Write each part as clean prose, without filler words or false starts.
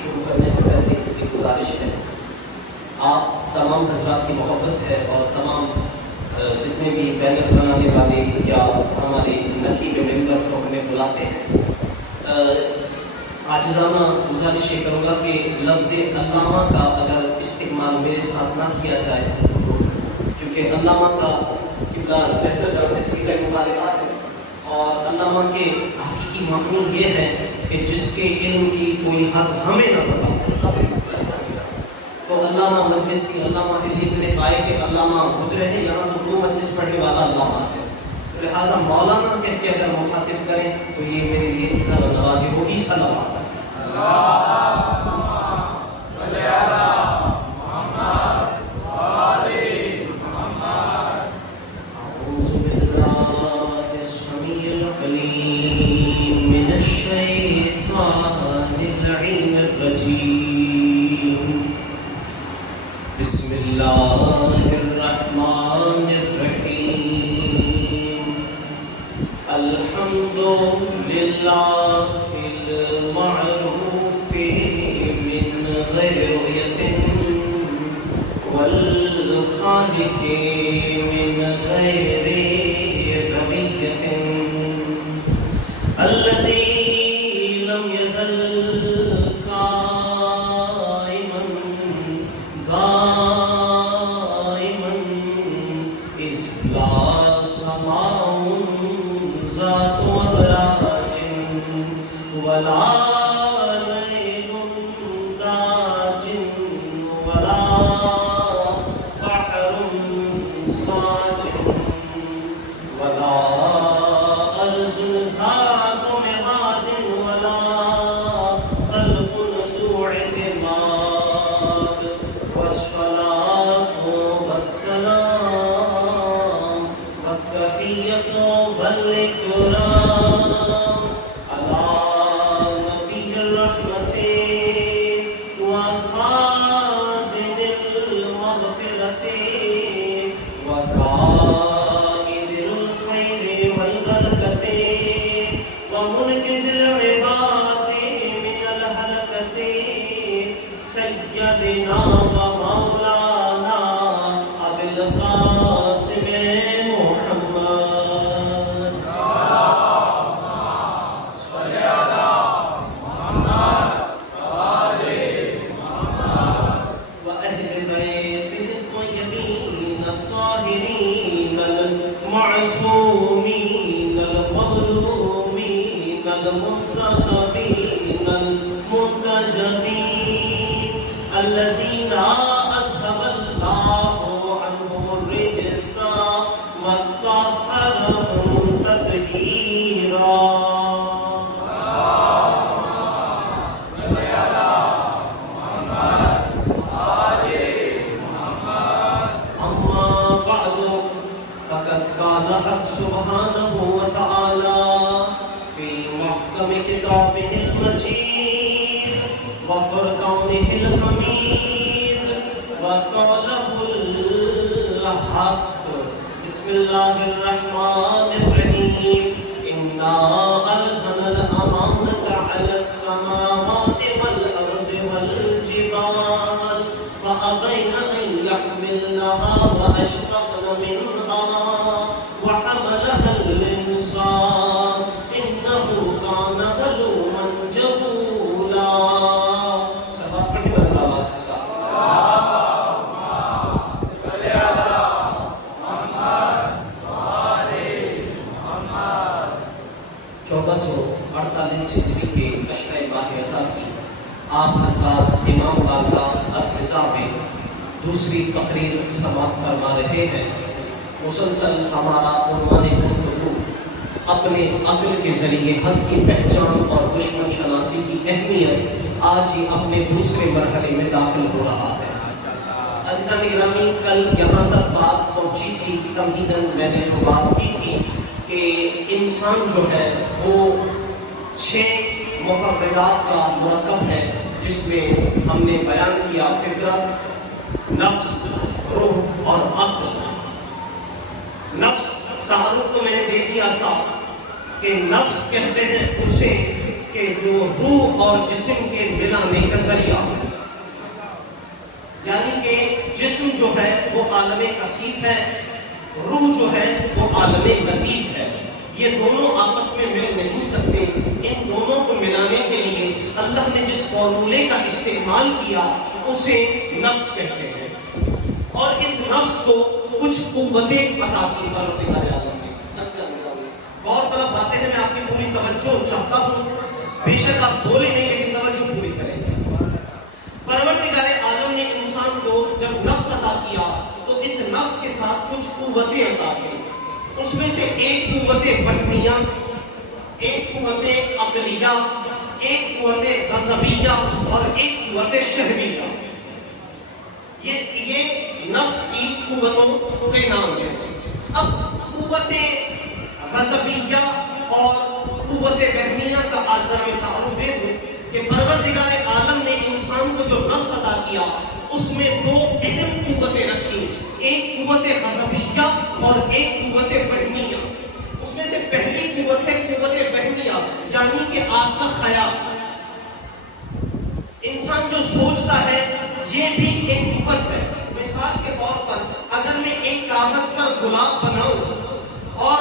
شروع کرنے سے پہلے ایک گزارش ہے، آپ تمام حضرات کی محبت ہے اور تمام جتنے بھی بینر بنانے والے یا ہمارے نقیب ممبر جو ہمیں بلاتے ہیں، عاجزانہ گزارش یہ کروں گا کہ لفظ علامہ کا اگر استعمال میرے ساتھ نہ کیا جائے، کیونکہ علامہ کا قبلہ بہتر جانتے سیدھے مبارکات ہے، اور علامہ کے حقیقی معنی یہ ہے کہ جس کے علم کی کوئی حد ہمیں نہ پتا، تو علامہ مجلسی علامہ حدیث میں پائے کہ علامہ گزرے ہیں، یہاں تو 2 مجلس پڑھنے والا علامہ ہے، لہٰذا مولانا کہہ کے اگر مخاطب کریں تو یہ میرے لیے عزت و نوازی ہوگی۔ صلوات بسم اللہ الرحمن الرحیم، الحمد للہ المعروف من غیر رؤیت والخالق من غیر ربیت، الذی لم یزل سبحانہ وتعالی فی محکم کتابہ المجید وفرقانہ الحمید وقالہ الحق۔ بسم اللہ الرحمن الرحیم، انا ارسلنا الامانۃ علی السماوات والارض والجبال فابین ان یحملنها واشفقن منها وحملها الإنسان إنه كان ظلوما جهولا۔ سبحان رحمة الله صل على محمد وآل محمد۔ 1448 ہجری کے عشرہ ماہ رضا کی آپ حضرات امام بارگاہ الفضا میں دوسری تقریر سماعت فرما رہے ہیں۔ مسلسل ہمارا عنوان گفتگو اپنے عقل کے ذریعے حق کی پہچان اور دشمن شناسی کی اہمیت آج ہی اپنے دوسرے مرحلے میں داخل ہو رہا ہے۔ عزیزان گرامی، کل یہاں تک بات پہنچی تھی کہ تمہیداً میں نے جو بات کی تھی کہ انسان جو ہے وہ 6 مفردات کا مرکب ہے، جس میں ہم نے بیان کیا فطرت، نفس، روح اور عقل۔ نفس تعارف تو میں نے دے دیا تھا کہ نفس کہتے ہیں اسے کہ جو روح اور جسم کے ملانے کا ذریعہ، یعنی کہ جسم جو ہے وہ عالم کثیف ہے، روح جو ہے وہ عالم لطیف ہے۔ یہ دونوں آپس میں مل نہیں سکتے۔ ان دونوں کو ملانے کے لیے اللہ نے جس فارمولے کا استعمال کیا اسے نفس کہتے ہیں، اور اس نفس کو کچھ قوتیں عطا کی پروردگار عالم نے۔ غور طلب باتیں ہیں، میں آپ کی پوری توجہ چاہتا ہوں، بے شک آپ بولے نہیں لیکن توجہ پوری کریں۔ پروردگار عالم نے انسان کو جب نفس عطا کیا تو اس نفس کے ساتھ کچھ قوتیں عطا کی۔ اس میں سے ایک قوت فہمیہ، ایک قوت عقلیہ، ایک قوت غضبیہ اور ایک قوت شہویہ۔ یہ نفس کی قوتوں کے نام ہیں۔ اب قوت غضبیہ اور قوت فہمیہ کا آج میں تعارف دے دوں کہ پروردگار عالم نے انسان کو جو نفس عطا کیا اس میں 2 اہم قوتیں رکھی، ایک قوت غضبیہ اور ایک قوت فہمیہ۔ اس میں سے پہلی قوت ہے قوت فہمیہ، یعنی کہ آپ کا خیال۔ انسان جو سوچتا ہے یہ بھی ایک قوت ہے۔ مثال کے طور پر اگر میں ایک کاغذ پر گلاب بناؤں اور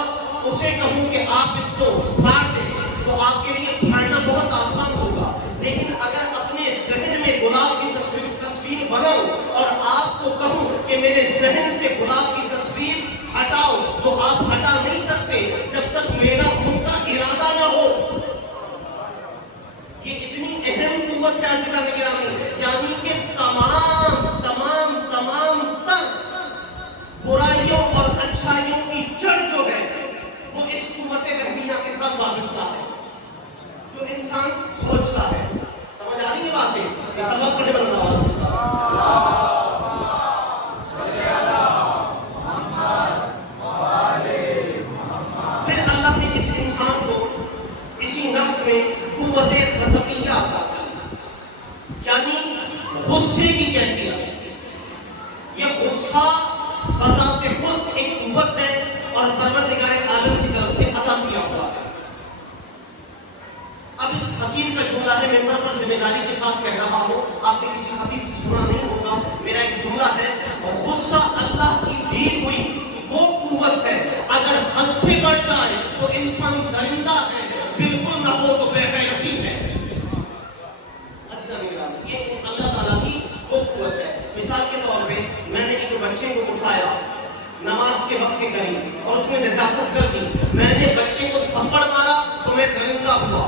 اسے کہوں کہ آپ اس کو کاٹ دیں تو آپ کے لیے پھاڑنا بہت آسان ہوگا، لیکن اگر اپنے ذہن میں گلاب کی تصویر بناؤ اور آپ کو کہوں کہ میرے ذہن سے گلاب کی تصویر ہٹاؤ تو آپ ہٹا نہیں سکتے جب تک میرا خود کا ارادہ نہ ہو۔ یہ اتنی اہم قوت ہے عزیزان گرامی، یعنی کہ تمام تر برائیوں اور اچھائیوں کی جڑ جو ہے وہ اس قوت فہمیہ کے ساتھ وابستہ ہے، جو انسان سوچتا ہے۔ سمجھ آ رہی ہے باتیں؟ یہ سبق پڑھے بلند آواز سے۔ پھر اللہ نے اس انسان کو اسی نفس میں قوت غضبیہ عطا کی، یعنی غصے کی کیفیت۔ یہ غصہ بذات خود ایک قوت ہے اور پروردگار عالم کی طرف سے عطا کیا ہوا ہے۔ اب اس حدیث کا جملہ ہے، ممبر پر ذمہ داری کے ساتھ کہہ رہا ہوں، آپ نے کسی حدیث سے سنا نہیں ہوگا، میرا ایک جملہ ہے، غصہ اللہ کی دی ہوئی وہ قوت ہے، اگر حد سے بڑھ جائے تو انسان درندہ ہے، بالکل نہ ہو تو بے غیرتی ہے۔ یہ اللہ تعالیٰ کی وہ قوت ہے۔ مثال کے طور پہ میں نے ایک بچے کو اٹھایا نماز کے وقت کے قریب اور اس نے نجاست کر دی، میں نے بچے کو تھپڑ مارا تو میں درندہ ہوا۔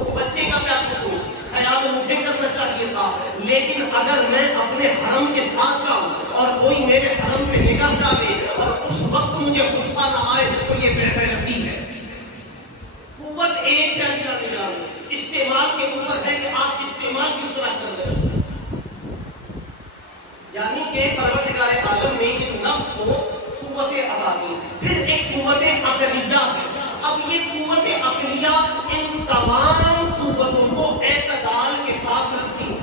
اس بچے کا کیا قصور؟ خیال مجھے کرنا چاہیے تھا، لیکن اگر میں اپنے حرم کے ساتھ جاؤں اور کوئی میرے حرم پہ نگاہ ڈالے اور اس وقت مجھے غصہ نہ آئے تو یہ بے غیرتی ہے۔ قوت ایک ہے عزیزان گرامی، استعمال کے اوپر ہے کہ آپ استعمال کس طرح کر رہے ہیں۔ یعنی کہ پروردگار عالم نے اس نفس کو قوت عطا کی۔ پھر ایک قوت عقلیہ ہے۔ اب یہ قوت عقلیہ ان تمام قوتوں کو اعتدال کے ساتھ رکھتی ہے۔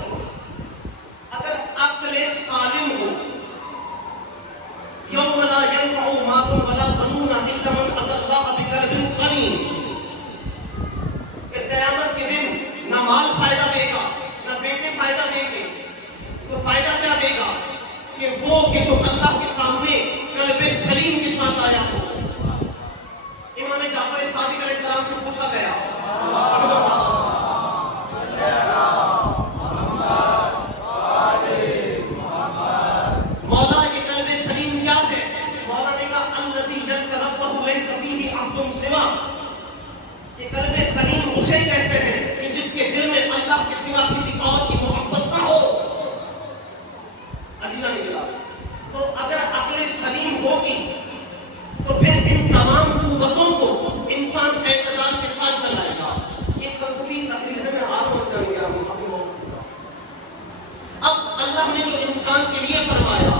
اگر عقل سالم ہو، یوم لا ينفع مال ولا بنون الا من اتى الله بقلب سلیم، کہ قیامت کے دن نہ مال فائدہ دے گا نہ بیٹے فائدہ دیں گے، تو فائدہ کیا دے گا؟ کہ وہ کہ جو اللہ کے سامنے قلب سلیم کے ساتھ آیا ہو۔ امام جعفر صادق علیہ السلام سے پوچھا گیا، مولا یہ قلب سلیم کیا ہے؟ مولا نے کہا الذی یذکر ربہ لیس فیہ عبد سوا، یہ قلب سلیم اسے کہتے ہیں کہ جس کے دل میں اللہ کے سوا کسی اور کی محبت نہ ہو۔ عزیزان گرامی، تو اگر عقل سلیم ہوگی تو پھر ان تمام قوتوں کو انسان اعتدال کے ساتھ چلائے گا۔ ایک فلسفی تقریر ہے، میں آ رہا ہوں۔ اب اللہ نے جو انسان کے لیے فرمایا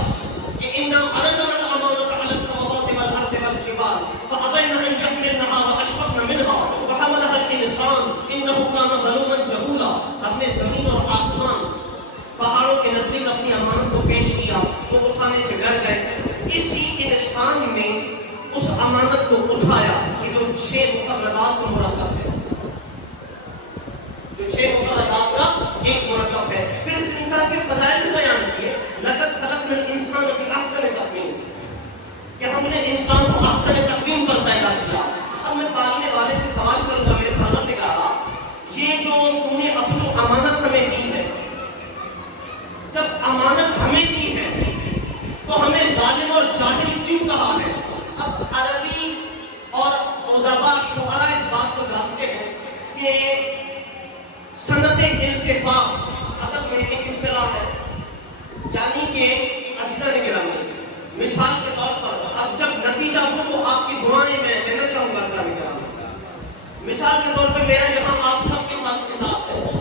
کہ صنعت التفاق ادب میں ایک اصطلاح ہے، یعنی کہ عزیزان گرامی مثال کے طور پر اب جب نتیجہ ہو تو آپ کی دعائیں میں لینا چاہوں گا عزیزان گرامی۔ مثال کے طور پر میرا یہاں آپ سب کے ساتھ خطاب ہے،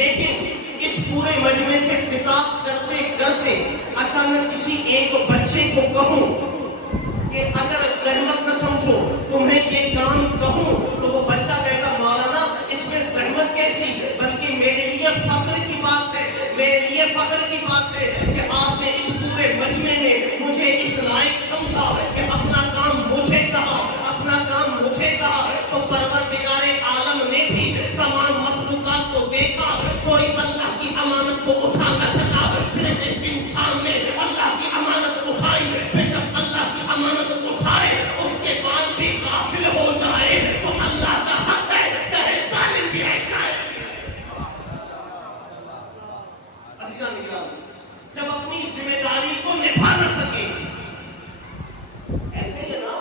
لیکن اس پورے مجمع سے خطاب کرتے کرتے اچانک کسی ایک بچے کو کہوں کہ اگر زحمت نہ سمجھو تمہیں یہ کام کہوں، تو وہ بچہ کہے گا مولانا اس میں زحمت کیسی، بلکہ میرے لیے فخر کی بات ہے، میرے لیے فخر کی بات ہے کہ آپ نے اس پورے مجمع میں مجھے اس لائق سمجھا کہ اپنا کام مجھے کہا، اپنا کام مجھے کہا۔ تو پروردگار عالم نے بھی تمام مخلوقات کو دیکھا، کوئی اللہ کی امانت کو اٹھا نہ سکا، صرف اس انسان نے اللہ کی امانت اٹھائی۔ پھر جب اللہ کی امانت اٹھائے اس کے بعد بھی غافل ہو جائے تو اللہ کا حق ہے چاہے ظالم بھی ہے چاہے۔ عزیزان گرامی، جب اپنی ذمہ داری کو نبھا نہ سکے، ایسے ہی نا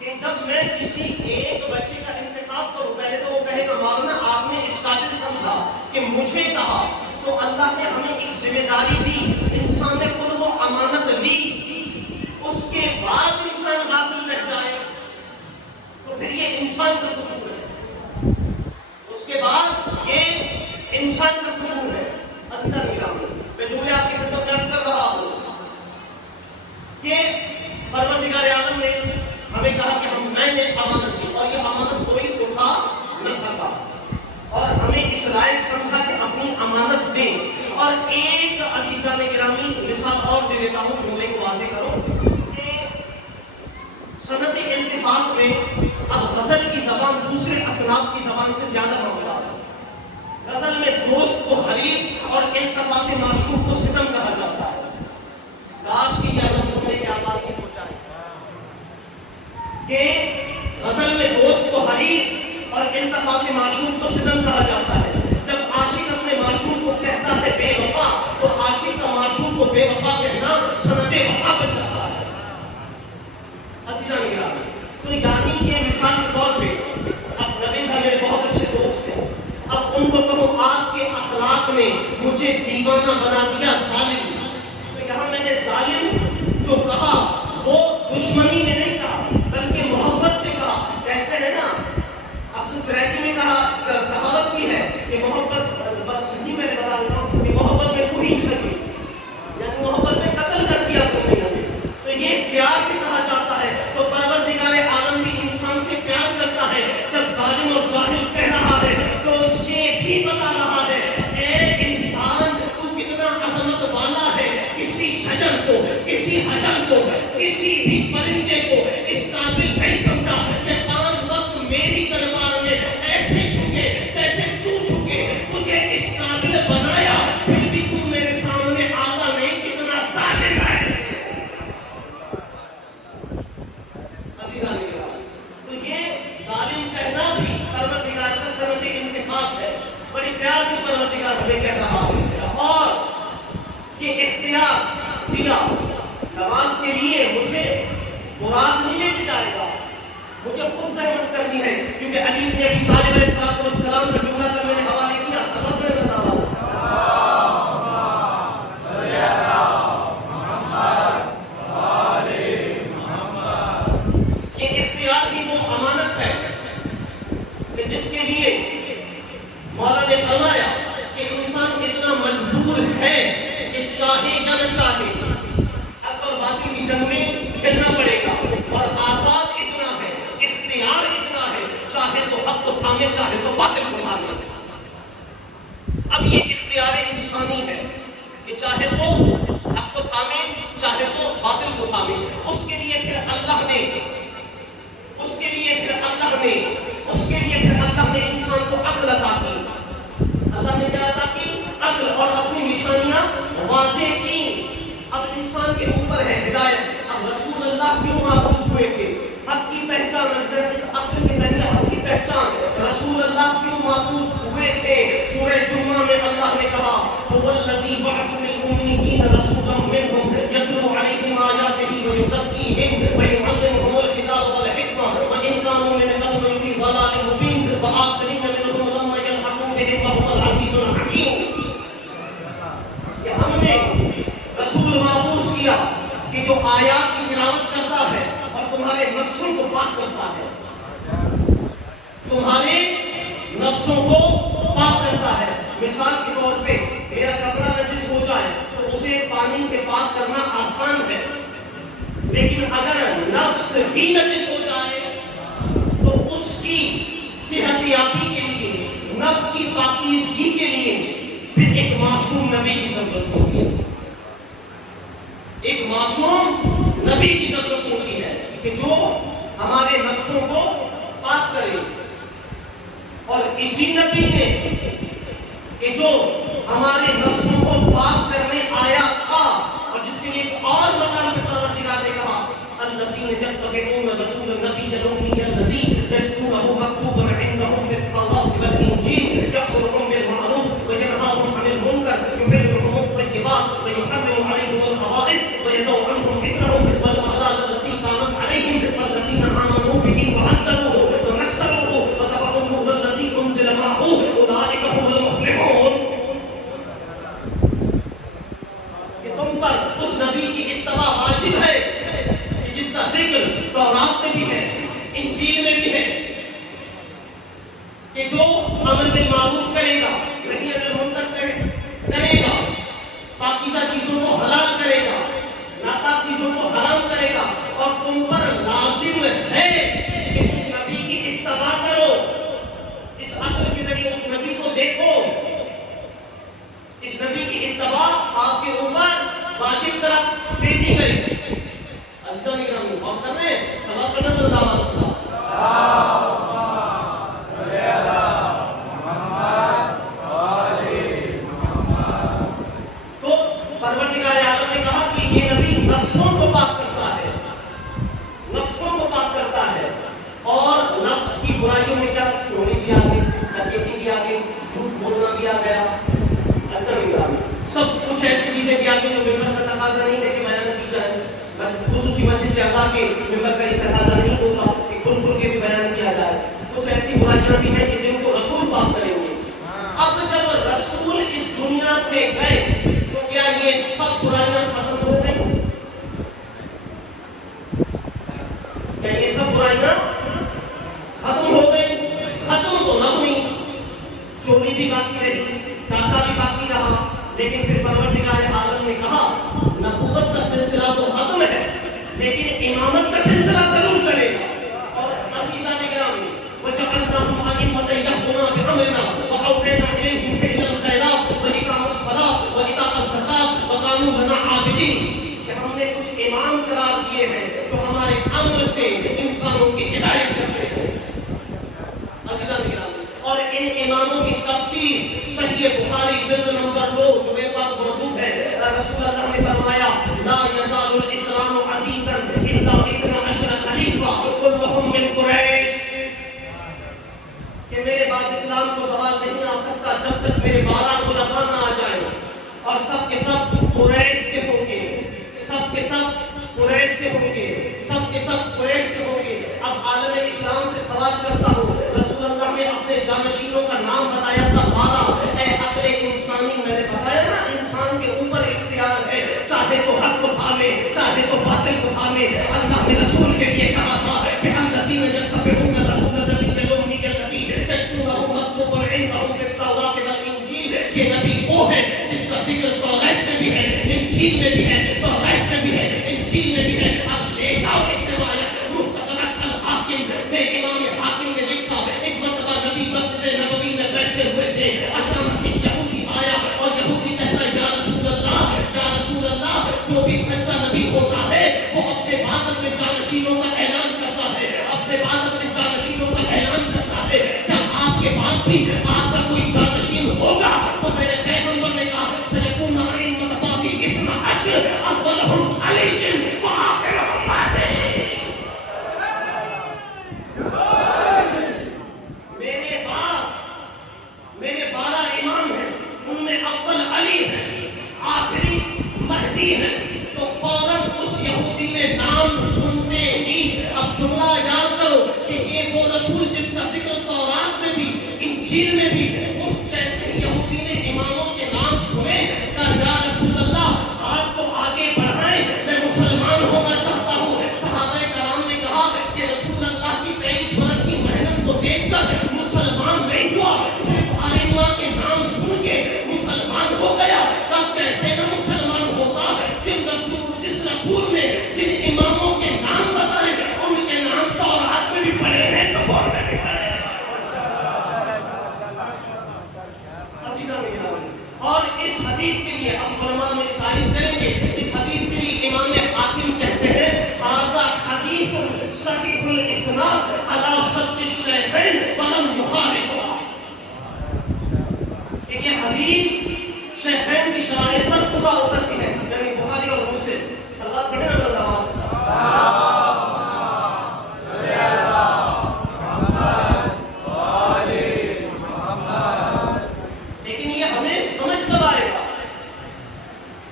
کہ جب میں کسی ایک بچے کا انتخاب کروں، پہلے تو وہ کہے گا مولانا آپ نے اس قابل سمجھا کہ مجھے کہا، تو اللہ نے ہمیں ایک ذمہ داری دی، انسان نے خود وہ امانت لی، اس کے بعد انسان غافل رہ جائے تو پھر یہ انسان کا قصور ہے، اس کے بعد یہ انسان کا قصور ہے۔ عزیزان گرامی، میں جملے آپ کی خدمت میں عرض کر رہا ہوں کہ پروردگار عالم نے ہمیں کہا کہ میں نے امانت دی اور یہ امانت کوئی اٹھا نہ سکا، اور ہمیں اس لائق سمجھا کہ اپنی امانت دیں۔ اور ایک عزیزان گرامی مثال اور دے دیتا ہوں، جملے کو واضح کرو کہ صنعت التفاق میں اب غزل کی زبان دوسرے اصناف کی زبان سے زیادہ مقبول ہے۔ غزل میں دوست کو حریف اور التفات معشوق کو ستم کہا جاتا ہے۔ کاش کی یہ لفظ سننے کے آبادی ہو جائے کہ غزل میں دوست کو حریف اور التفات معشوق کو ستم کہا جاتا ہے۔ جب عاشق اپنے معشوق کو کہتا ہے بے وفا، تو عاشق کا معشوق کو بے وفا کہنا صنعت وفا بن جاتا ہے۔ عزیزان گرامی، تو یعنی کہ مثال کے طور پہ اب نبی بھائی میرے بہت اچھے دوست ہیں، اب ان کو کہو آپ کے اخلاق نے مجھے دیوانہ بنا دیا ظالم، تو یہاں میں نے ظالم جو کہا وہ دشمنی نے نہیں کہا بلکہ محبت سے کہا۔ کہتے ہیں نا اکثر سرائکی میں کہاوت بھی ہے کہ محبت، بس صحیح میں نے بتا رہا ہوں کہ محبت میں کوئی جھگڑی، یعنی محبت میں قتل کر دیا تم نے ہمیں، تو یہ پیار سے کہا جاتا ہے۔ تو پروردگار عالم بھی انسان سے پیار کرتا ہے، جب ظالم اور جاہل کہہ رہا ہے تو یہ بھی بتا رہا ہے اے انسان تو کتنا عظمت والا ہے، کسی شجر کو، کسی حجر کو، کسی بھی پرندے کو اس قابل نہیں سمجھا کہ 5 وقت میری دربار میں ایسے جھکے جیسے تو جھکے، تجھے اس قابل بنایا پھر بھی تو میرے سامنے آتا نہیں، کتنا ظالم ہے۔ عزیزان گرامی، تو یہ ظالم کہنا بھی پروردگار کا صنعت انتفاق ہے، بڑی پیار سے پروردگار ہمیں کہہ رہا ہے۔ اور یہ اختیار دیا نماز کے لیے، مجھے مراد نہیں لے کے جائے گا، مجھے خود زحمت کرنی ہے، کیونکہ علی بن ابی طالب علیہ السلام کا جملہ کا میں نے حوالے کیا، سبق میں بتا رہا ہوں۔ یہ اختیار بھی وہ امانت ہے کہ جس کے لیے مولا نے فرمایا کہ انسان اتنا مجبور ہے کہ چاہے یا نہ چاہے حق اور باطل کی جنگ میں کھیلنا پڑے گا، اور آزاد اتنا ہے، اختیار اتنا ہے، چاہے تو حق کو تھامے چاہے تو باطل کو تھامے۔ اب یہ اختیار انسانی ہے کہ چاہے تو حق کو تھامے چاہے تو باطل کو تھامے۔ اس کے لیے پھر اللہ نے انسان کو عقل عطا کی۔ اللہ نے کیا عطا کی؟ عقل، اور اپنی نشانیاں واضح کی۔ اب انسان کے اوپر ہے ہدایت۔ اب رسول اللہ کیوں مابعوث ہوئے تھے؟ حق کی پہچان، اس عقل کے ذریعے حق کی پہچان، رسول اللہ کیوں مابعوث ہوئے تھے؟ سورہ جمعہ میں اللہ نے کہا هو الذی بعث فی الأمیین رسولا منہم یتلو علیہم آیاتہ ویزکیہم ویعلمہم الکتاب والحکمہ وإن کانوا من قبل لفی ضلال مبین وآخرین منہم کیا کہ جو آیات کی تلاوت کرتا ہے اور تمہارے نفسوں کو پاک کرتا ہے، تمہارے نفسوں کو پاک کرتا ہے. مثال کے طور پہ میرا کپڑا نجس ہو جائے تو اسے پانی سے پاک کرنا آسان ہے، لیکن اگر نفس ہی نجس ہو جائے تو اس کی صحت یابی کے لیے، نفس کی پاکیزگی کے لیے پھر ایک معصوم نبی کی ضرورت ہوتی ہے. ایک معصوم نبی کی ضرورت ہوتی ہے کہ جو ہمارے نفسوں کو پاک کرے. اور اسی نبی نے کہ جو ہمارے نفسوں کو پاک کرنے آیا تھا، اور جس کے لیے ایک اور مقام پہ پروردگار نے کہا الذین یتبعون الرسول النبی الأمی الذی یجدونہ مکتوبا عندہم فی التوراۃ والانجیل یأمرهم بالمعروف وینہاہم عن المنکر یحللہم الطیبات ویحرم علیہم الخبائث ویضع عنہم إثرہم والأغلال التي كانت علیہم والذین آمنوا بہ وعزروہ ونصروہ واتبعوا النور الذی انزل معہ اولئک هم المفلحون. کہ تم پر اس نبی کی اتباع واجب ہے جس کا ذکر تورات میں بھی ہے، انجیل میں بھی ہے، کہ جو امر بالمعروف کرے گا، نہی عن المنکر کرے گا، پاکیزہ چیزوں کو حلال کرے گا، ناپاک چیزوں کو حرام کرے گا. اور تم پر لازم ہے کہ اس نبی کی اتباع کرو، اس عقل کے ذریعے اس نبی کو دیکھو. اس نبی کی اتباع آپ کے اوپر واجب قرار دے دی گئی. عزیزان اکرام غور کر رہے ہیں، سوال کرنا تو دعویٰ سکتا. تو پروردگار عالم نے کہا کہ یہ نبی نفسوں کو پاک کرتا ہے، نفسوں کو پاک کرتا ہے. اور نفس کی برائیوں میں کیا؟ چوری بھی آ گئی، ڈکیتی بھی آ گئی، جھوٹ بولنا بھی آ گیا. سب کچھ ایسی چیزیں بھی آتی ہیں جو ممبر کا تقاضا نہیں ہے کہ بیان کی جائے. خصوصی مجلس سے اعضاء کے ممبر کا یہ تقاضا نہیں ہوتا کہ کھل کھل کے بھی بیان کیا جائے. کچھ ایسی برائیاں بھی ہیں کہ جن کو رسول پاک کریں گے. اب جب رسول اس دنیا سے گئے تو کیا یہ سب برائیاں ختم ہو گئی؟ کیا یہ سب برائیاں ختم ہو گئی؟ ختم تو نہ ہوئی. چوری بھی باقی رہی، ڈاکہ بھی باقی رہا، لیکن پھر پروردگار عالم نے کہا نبوت کا سلسلہ تو ختم ہے لیکن امامت کا سلسلہ ضرور چلے گا. اور عزیزان گرامی وجعلناہم ائمۃ یہدون بامرنا واوحینا الیہم فعل الخیرات واقام الصلاۃ وایتاء الزکاۃ وکانوا لنا عابدین. کہ ہم نے کچھ امام قرار دیے ہیں جو ہمارے امر سے انسانوں کی ہدایت کرتے ہیں. عزیزان گرامی، اور ان اماموں کی تفسیر صحیح بخاری جلد نمبر 2 جو میرے پاس موجود ہے. رسول اللہ نے فرمایا لا یزال الاسلام عزیزا الا 12 خلیفہ کلہم من قریش. کہ میرے بعد اسلام کو زوال نہیں آ سکتا جب تک میرے 12 خلفاء نہ آ جائیں، اور سب کے سب قریش سے ہوں گے، سب کے سب قریش سے ہوں گے، سب کے سب قریش سے ہوں گے. اب عالم اسلام سے سوال کرتا ہوں، رسول اللہ نے اپنے جانشینوں کا نام بتایا تھا 12. اے عقل انسانی، میں نے بتایا نا انسان کے اوپر اختیار ہے، چاہے تو حق کو تھامے چاہے تو باطل کو تھامے. اللہ نے رسول کے لیے کہا تھا کہ الذین یتبعون الرسول النبی الأمی الذی یجدونہ مکتوبا عندہم فی التوراۃ والانجیل. یہ نبی وہ ہے جس کا ذکر تورات میں بھی ہے، انجیل میں بھی ہے، تورات میں بھی ہے، انجیل میں بھی ہے. اب لے جاؤ ایک روایت مستدرک الحاکم میں امام حاکم نے لکھا، ایک مرتبہ نبی مسجد نبوی میں بیٹھے ہوئے تھے، اچانک ایک یہودی آیا اور یہودی کہتا یا رسول اللہ، جو بھی سچا نبی ہوتا ہے وہ اپنے بعد اپنے جانشینوں کا اعلان کرتا ہے، اپنے بعد اپنے جانشینوں کا اعلان کرتا ہے. کیا آپ کے بعد بھی آپ کا کوئی جانشین ہوگا؟ تو میرے پیغمبر نے کہا سیکون ائمۃ بعدی 12 اولہم علی وآخرہم مہدی. میرے 12 امام ہیں، ان میں اول علی ہے، آخری مہدی ہے. تو فوراً اس یہودی نے نام سنتے ہی مسلمان ہونا چاہتا ہوں. صحابہ کرام نے کہا کہ رسول اللہ کی 23 برس کی محنت کو دیکھ کر مسلمان نہیں ہوا, صرف ائمہ کے نام سن کے مسلمان ہو گیا. تب کیسے نہ مسلمان ہوگا جس رسول نے جن اماموں کے نام بتائے ان کے نام تورات میں بھی پڑھے ہیں, زبور میں بھی پڑھے ہیں. اور اس حدیث کے لیے اب علماء میں تعریف کریں گے. اس حدیث کے لیے امام حاکم کہتے ہیں ھذا حدیث صحیح الاسناد علی شرط الشیخین ولم یخالفہ. یہ حدیث شیخین کی شرائط پر پورا اترتی ہے, یعنی بخاری اور مسلم. صلوات پڑھیں نا بلند آواز سے. لیکن یہ ہمیں سمجھ کب آئے گا؟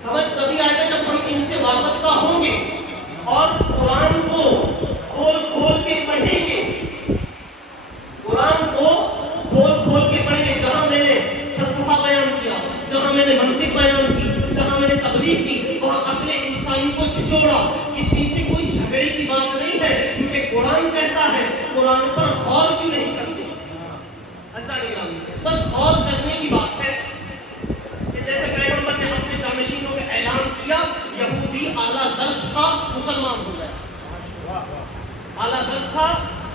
سمجھ تبھی آئے گا جب ہم ان سے وابستہ ہوں گے اور قرآن کو کھول کھول کے پڑھیں گے. قرآن کو کھول کھول کے پڑھیں گے. جہاں میں نے فلسفہ بیان کیا, جہاں میں نے منطق بیان کی, جہاں میں نے تبلیغ کی, وہاں عقل انسانی کو جھنجھوڑا. کسی سے کوئی جھگڑے کی بات نہیں ہے, کیونکہ قرآن کہتا ہے. قرآن پر غور کیوں نہیں کرتے؟ ایسا نہیں, بس غور کرنے کی بات ہے. جیسے پیغمبر نے اپنے جانشینوں میں اعلان کیا, یہودی اعلیٰ ظرف تھا مسلمان ہو گیا. اعلیٰ ظرف تھا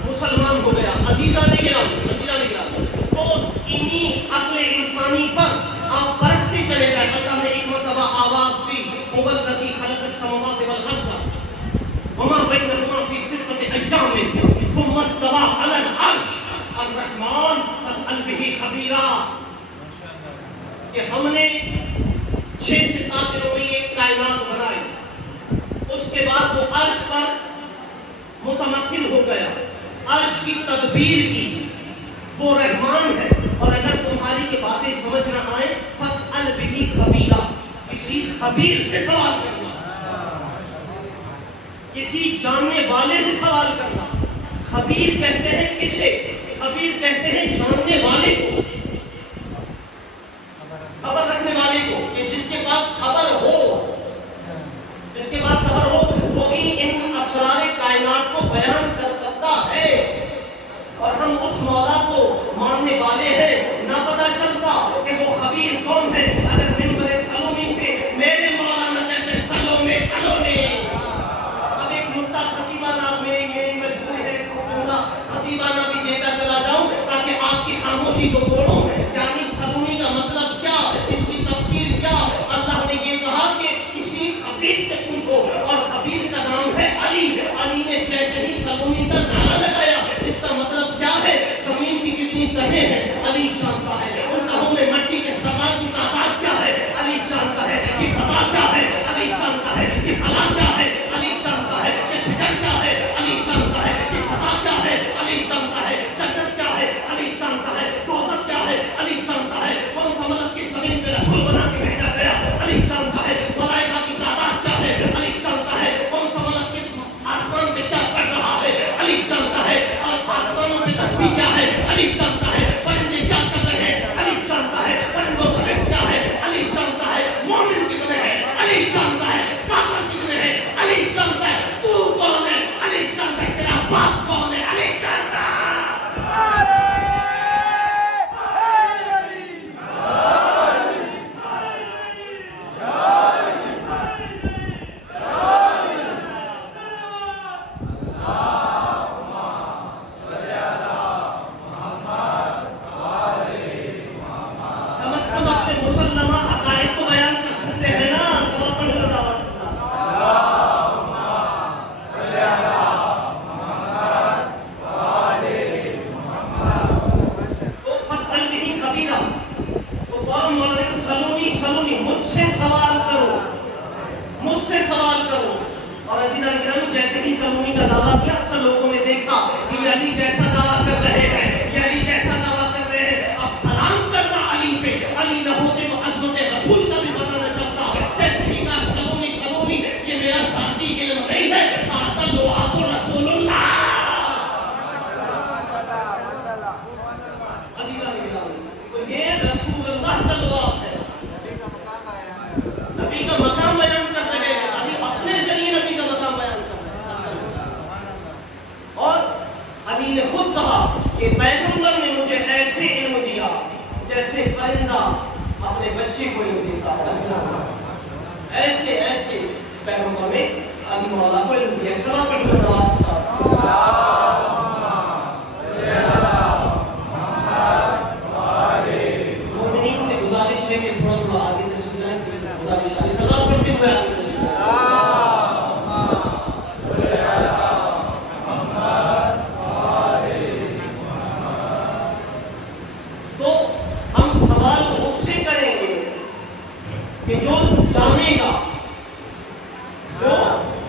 مسلمان ہو گیا. عزیزان کرام, تو انہی عقل انسانی پر آپ پرکھتے چلے جائیں. اللہ نے ایک مرتبہ آواز دی, هو الذی خلق السماوات والارض وما بینہما فی ستۃ ایام ثم استوی علی العرش الرحمن فاسأل بہ خبیرا. کہ ہم نے 6 سے 7 دنوں میں یہ کائنات بنائی, اس کے بعد وہ عرش پر متمکن ہو گیا, عرش کی تدبیر کی. وہ رحمان ہے. اور اگر تمہاری یہ باتیں سمجھ نہ آئے, فاسأل بہ خبیرا, کسی خبیر سے سوال کرنا, کسی جاننے والے سے سوال کرنا. خبیر کہتے ہیں کسے؟ خبیر کہتے ہیں جاننے والے کو, خبر رکھنے والے کو, کہ جس کے پاس خبر ہو, جس کے پاس خبر ہو وہی ان اسرار کائنات کو بیان کر سکتا ہے. اور ہم اس مولا کو ماننے والے ہیں. نہ پتہ چلتا کہ وہ خبیر کون ہے اگر منبر سلومی سے میرے مولا نہ کہتے سلومے سلومے. اب ایک نکتہ خطیبانہ میں یہ مجبوری ہے خطیبانہ بھی دیتا چلا جاؤں تاکہ آپ کی خاموشی کو توڑوں. یعنی سلومی کا مطلب کیا, اس کی تفسیر کیا؟ اللہ نے یہ کہا کہ کسی خبیر سے پوچھو, اور خبیر کا نام ہے علی. علی نے جیسے ہی سلومی کا نعرہ لگایا, اس کا مطلب کیا ہے؟ زمین کی کتنی تہیں ہیں علی جانتا ہے, ان تہوں میں مٹی کے زمان کی تعداد کیا ہے علی جانتا ہے, یہ فضا کیا ہے علی جانتا ہے, یہ خلا کیا ہے علی جانتا ہے, یہ شجر کیا ہے علی جانتا ہے, یہ فضا کیا ہے علی جانتا ہے, جنت کیا ہے علی جانتا ہے, دوزخ کیا ہے علی جانتا ہے, کون سا ملک کی زمین پہ رسول بنا کے بھیجا گیا علی جانتا ہے, ملائکہ کی تعداد کیا ہے علی جانتا ہے, کون سا ملک کس آسمان پہ کیا پڑ رہا ہے علی جانتا ہے, اور آسمانوں پہ تسبیح کیا ہے علی جانتا ہے, پرندے کیا کر رہے ہیں علی جانتا ہے, پرندوں کا رزق کیا ہے علی جانتا ہے, مومن کتنے ہیں علی جانتا ہے, کافر کتنے ہیں علی جانتا ہے, تو کون ہے علی جانتا ہے, تیرا باپ کون ہے علی جانتا ہے.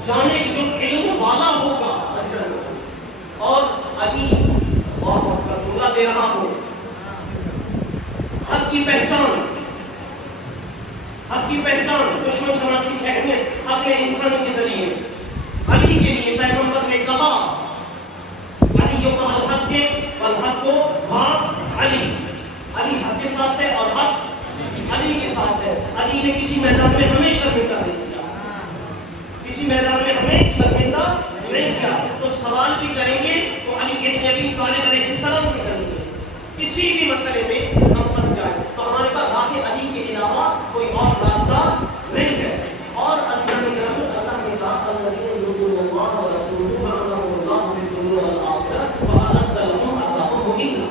جانے کہ جو علم والا ہوگا اور علی اور جملہ دے رہا ہوں حق کی پہچان دشمن شناسی کی اہمیت اپنے انسان کے ذریعے علی کے لیے پیغمبر نے کہا علی یوم الحق کے والحق کو ماں علی حق کے ساتھ ہے اور حق علی کے ساتھ ہے. علی نے کسی میدان میں ہمیں شرمندہ نہیں کیا, کسی میدان میں ہمیں شرمندہ نہیں کیا. تو سوال بھی کریں گے تو علی ابن ابی طالب علیہ السلام سے کریں گے. کسی بھی مسئلے میں ہم پھنس جائیں تو ہمارے پاس راہ علی کے علاوہ کوئی اور راستہ نہیں ہے. اور عزیزان گرامی اللہ نے کہا الذین یؤمنون باللہ ورسولہ وعدهم اللہ فی الدنیا والآخرہ وأعد لهم عذابا مہینا.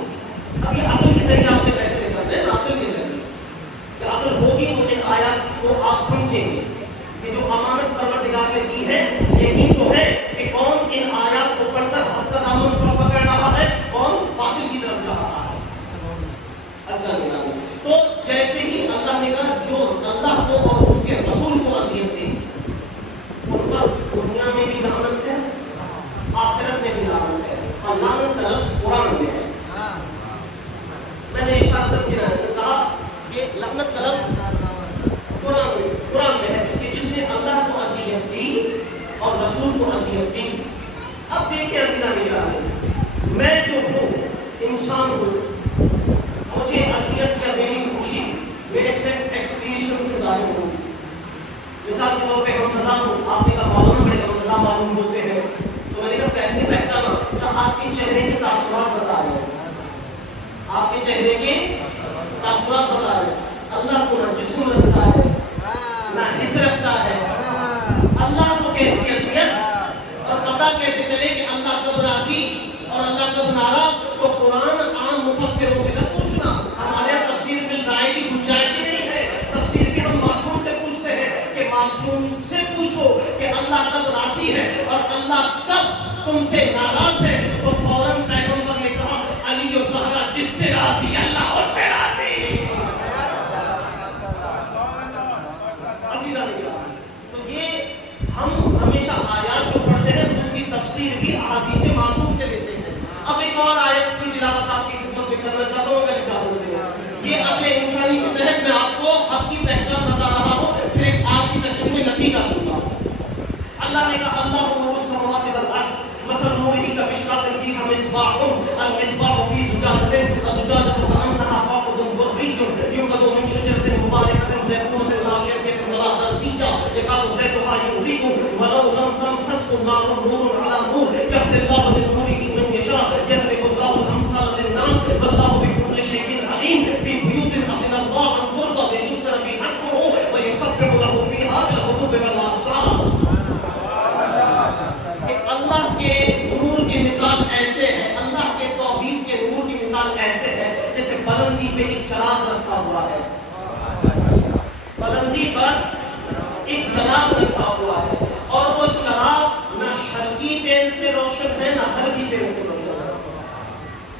اب یہ عقل کے ذریعے آپ نے فیصلے کرنے ہیں, عقل کے ذریعے کہ عقل ہوگی تو ان آیات کو آپ سمجھیں گے کہ جو امانت پروردگار نے دی ہے یہی تو ہے کہ کون ان آیات کو پڑھ کر حق کا دامن پر پکڑ رہا ہے, کون باطل کی طرف جا رہا ہے. تو جیسے ہی اللہ نے کہا جو اللہ کو اور اس کے رسول کو اذیت دی ان پر دنیا میں بھی لعنت ہے, آخرت میں بھی لعنت ہے. اور لعنت کا لفظ قرآن میں ہے. میں نے اشارت کہا کہ لعنت کا لفظ قرآن میں ہے کہ جس نے اللہ کو اذیت دی اور رسول کو اذیت دی. اب دیکھیں عزیزان گرامی, میں جو ہوں انسان ہوں, مجھے اذیت یا میری خوشی میرے فیس ایکسپریشن سے ظاہر ہوگی. مثال کے طور پہ ہم سلام ہوں, آپ نے کہا معلوم پڑے ہم سلام معلوم بولتے ہیں تو میں نے کہا کیسے پہچانا؟ کہ آپ کے چہرے کے تاثرات بتا رہے ہیں, آپ کے چہرے کے تاثرات بتا رہے ہیں. اللہ کو نہ جسم رکھتا ہے نہ حس رکھتا ہے. اللہ کو کیسی اذیت اور پتہ کیسے چلے کہ اللہ کب راضی اور اللہ کب ناراض؟ تو قرآن عام مفسروں سے نہ پوچھنا. ہمارے یہاں تفسیر بالرائے کی گنجائش ہی نہیں ہے. تفسیر بھی ہم معصوم سے پوچھتے ہیں کہ معصوم سے پوچھو کہ اللہ کب راضی ہے اور اللہ کب تم سے ناراض ہے. تو فوراً پیغمبر نے کہا علی و زہرا جس سے راضی اللہ اس سے راضی. تو یہ ہم ہمیشہ آیات جو پڑھتے ہیں اس کی تفسیر بھی احادیث معصوم سے لیتے ہیں. اب ایک اور آیت کی تلاوت آپ کی خدمت میں کرنا چاہتا ہوں اگر اجازت دیں. یہ اپنے انسانی کے تحت میں آپ کو حق کی پہچان بتا رہا ہوں, پھر ایک آج کی تقریر میں نتیجہ دوں گا. اللہ نے کہا اللہ نور السماوات والارض مثل نورہ کمشکاۃ فیہا مصباح المصباح فی زجاجۃ الزجاجۃ کأنہا کوكب دري یوقد من شجرۃ مبارکۃ زیتونۃ لا شرقۃ ولا غربیہ یکاد زیتها یضیء ولو لم تمسسه نار نور علی نور یهدی اللہ لنورہ من یشاء یضرب اللہ الامثال للناس واللہ بکل شیء علیم. فی بیوت اذن اللہ ان ترفع ویذکر فیہا اسمہ ویسبح لہ فیہا بالغدو والآصال. اللہ کے نور کی مثال ایسے ہے, اللہ کے توحید کے نور کی مثال ایسے ہے جیسے بلندی پہ ایک چراغ رکھا ہوا ہے. بلندی پر ایک چراغ رکھا ہوا ہے اور وہ چراغ نہ شرقی تیل سے روشن ہے نہ غربی تیل سے روشن ہے.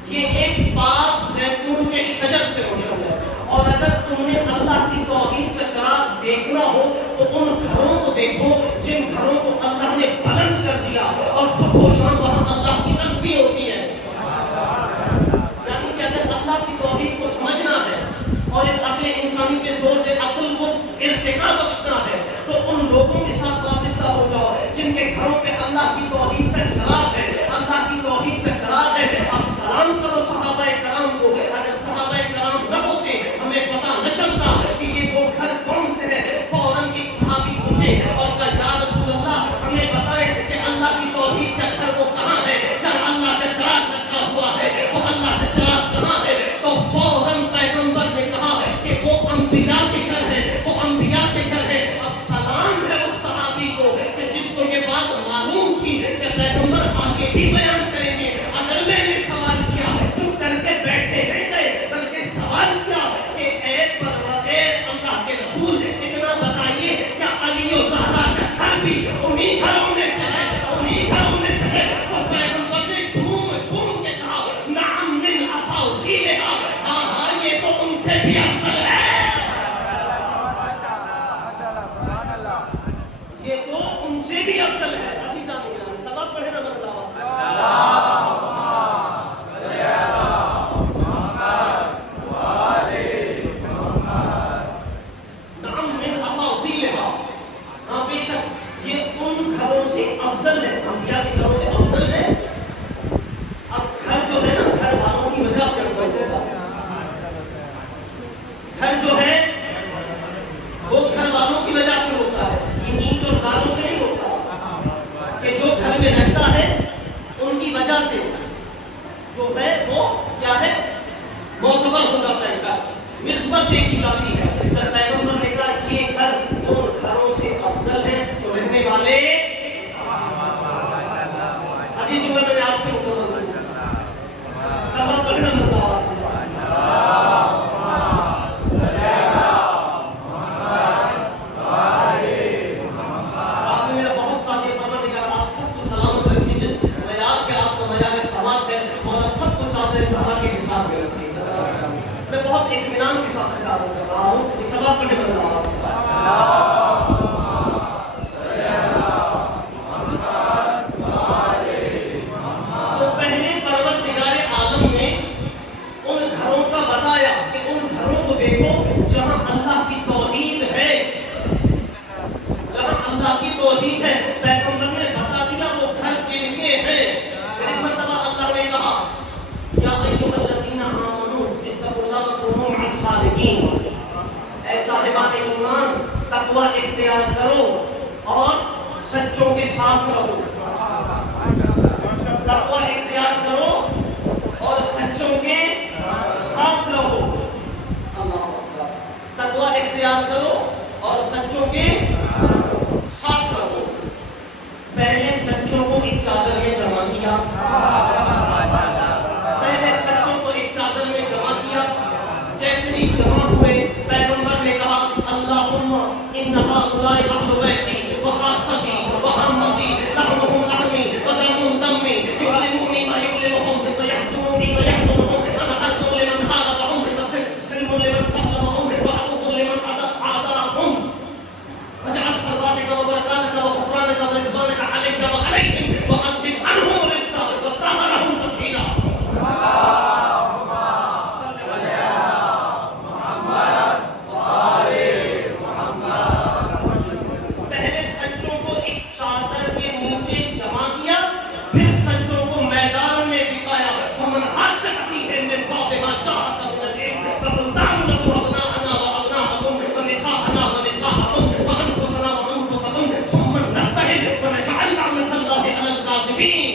یہ ایک پاک زیتون کے شجر سے روشن ہے. اور اگر تم نے اللہ کی توحید کا چراغ دیکھنا ہو تو ان گھروں کو دیکھو جن گھروں کو اللہ نے بلند کر دیا اور صبح و شام وہاں اللہ کی تسبیح ہوتی ہے. یعنی کہ اگر اللہ کی توحید کو سمجھنا ہے اور اس عقل انسانی پہ زور دے عقل کو ارتقا بخشنا ہے تو ان لوگوں کے ساتھ وابستہ ہو جاؤ جن کے گھروں پہ اللہ کی توحید کا چراغ ہے, اللہ کی توحید کا چراغ ہے. اب سلام کرو صحابہ کرام کو. اگر صحابہ کرام نہ ہوتے ہمیں پتہ نہ چلتا کہ یہ وہ گھر کون سے ہے. فوراً ایک صحابی پوچھے اور کہا یا رسول اللہ ہمیں بتائیں کہ اللہ کی توحید کا گھر وہ کہاں ہے جہاں اللہ کا چراغ رکھا ہوا ہے, وہ اللہ کا چراغ کہاں ہے؟ تو فوراً پیغمبر نے کہا کہ وہ انبیاء کے گھر ہے, وہ انبیاء کے گھر ہے. اب سلام ہے اس صحابی کو کہ جس کو یہ بات معلوم تھی کہ پیغمبر آگے بھی بیان کریں گے. اگر میں نے سوال کیا چپ کر کے بیٹھے نہیں گئے بلکہ سوال کیا کہ اے اللہ کے رسول اتنا بتائیے کیا علی و زہرا کا گھر بھی انہی گھروں میں سے ہے, انہی گھروں میں سے ہے؟ تو پیغمبر نے جھوم جھوم کے کہا نعم من افاصیلھا, ہاں ہاں یہ تو ان سے بھی افضل ہے, یہ تو ان سے بھی افضل ہے. عزیزان گرامی سبق پڑھے نا بندہ نعم من افاضلها. ہاں بے شک یہ ان گھروں سے افضل ہے، انبیاء کے گھروں سے افضل ہے. اب گھر جو ہے نا گھر والوں کی وجہ سے افضل ہوتا ہے. گھر جو ہے وہ گھر والوں کی وجہ سے ہوتا ہے، یہ نیند اور کاروں سے نہیں ہوتا کہ جو گھر میں رہتا ہے ان کی وجہ سے جو ہے وہ کیا ہے معتبر ہو جاتا ہے. گھر نسبت دیکھی جاتی ہے. جب پیغمبر نے کہا یہ گھر ان گھروں سے افضل ہے تو رہنے والے ابھی جو میں نے آپ سے مکمل سبق پڑھنا ہوتا ہے. میں بہت اطمینان کے ساتھ خطاب کر رہا ہوں. ایک سبق پڑھنے والا آواز کے ساتھ تو پہلے پروردگار عالم نے ان گھروں کا بتایا کہ ان گھروں کو دیکھو جہاں اللہ کی توحید ہے، جہاں اللہ کی توحید ہے. پیغمبر نے بتا دیا وہ گھر کن کے ہیں. ایک مرتبہ اللہ نے کہا یا ایھا الذین آمنوا اتقوا اللہ وکونوا مع الصادقین. اے صاحبان ایمان تقوی اختیار کرو اور سچوں کے ساتھ رہو. تقوی اختیار کرو اور سچوں کے ساتھ رہو. اللہ اکبر. تقوی اختیار کرو اور سچوں کے ساتھ رہو. پہلے سچوں کو ایک چادر میں جمع کیا. پہلے سچوں کو ایک چادر میں جمع کیا. جیسے ہی جمع ہوئے پیغمبر نے کہا اللہم ان ہؤلاء اہل بیتی وخاصتی وعامتی لحمہم لحمی ودمہم دمی یعلمونی ما یعلمہم ویحزنونی ما یحزنہم انا حرب لمن حاربہم وسلم لمن سلمہم وعدو لمن عاداہم واجعل صلواتک وبرکاتک وغفرانک ورضوانک علیک وعلیہم واصرف عنہم الرجس وطہرہم تطہیرا. پہلے سچوں کو ایک چادر کے نیچے جمع کیا، پھر سچوں کو میدان میں دکھایا. فمن حاجک فیہ من بعد ما جاءک من العلم فقل تعالوا ندعو ابناءنا وابناءکم ونساءنا ونساءکم وانفسنا وانفسکم ثم نبتہل فنجعل لعنۃ اللہ علی الکاذبین.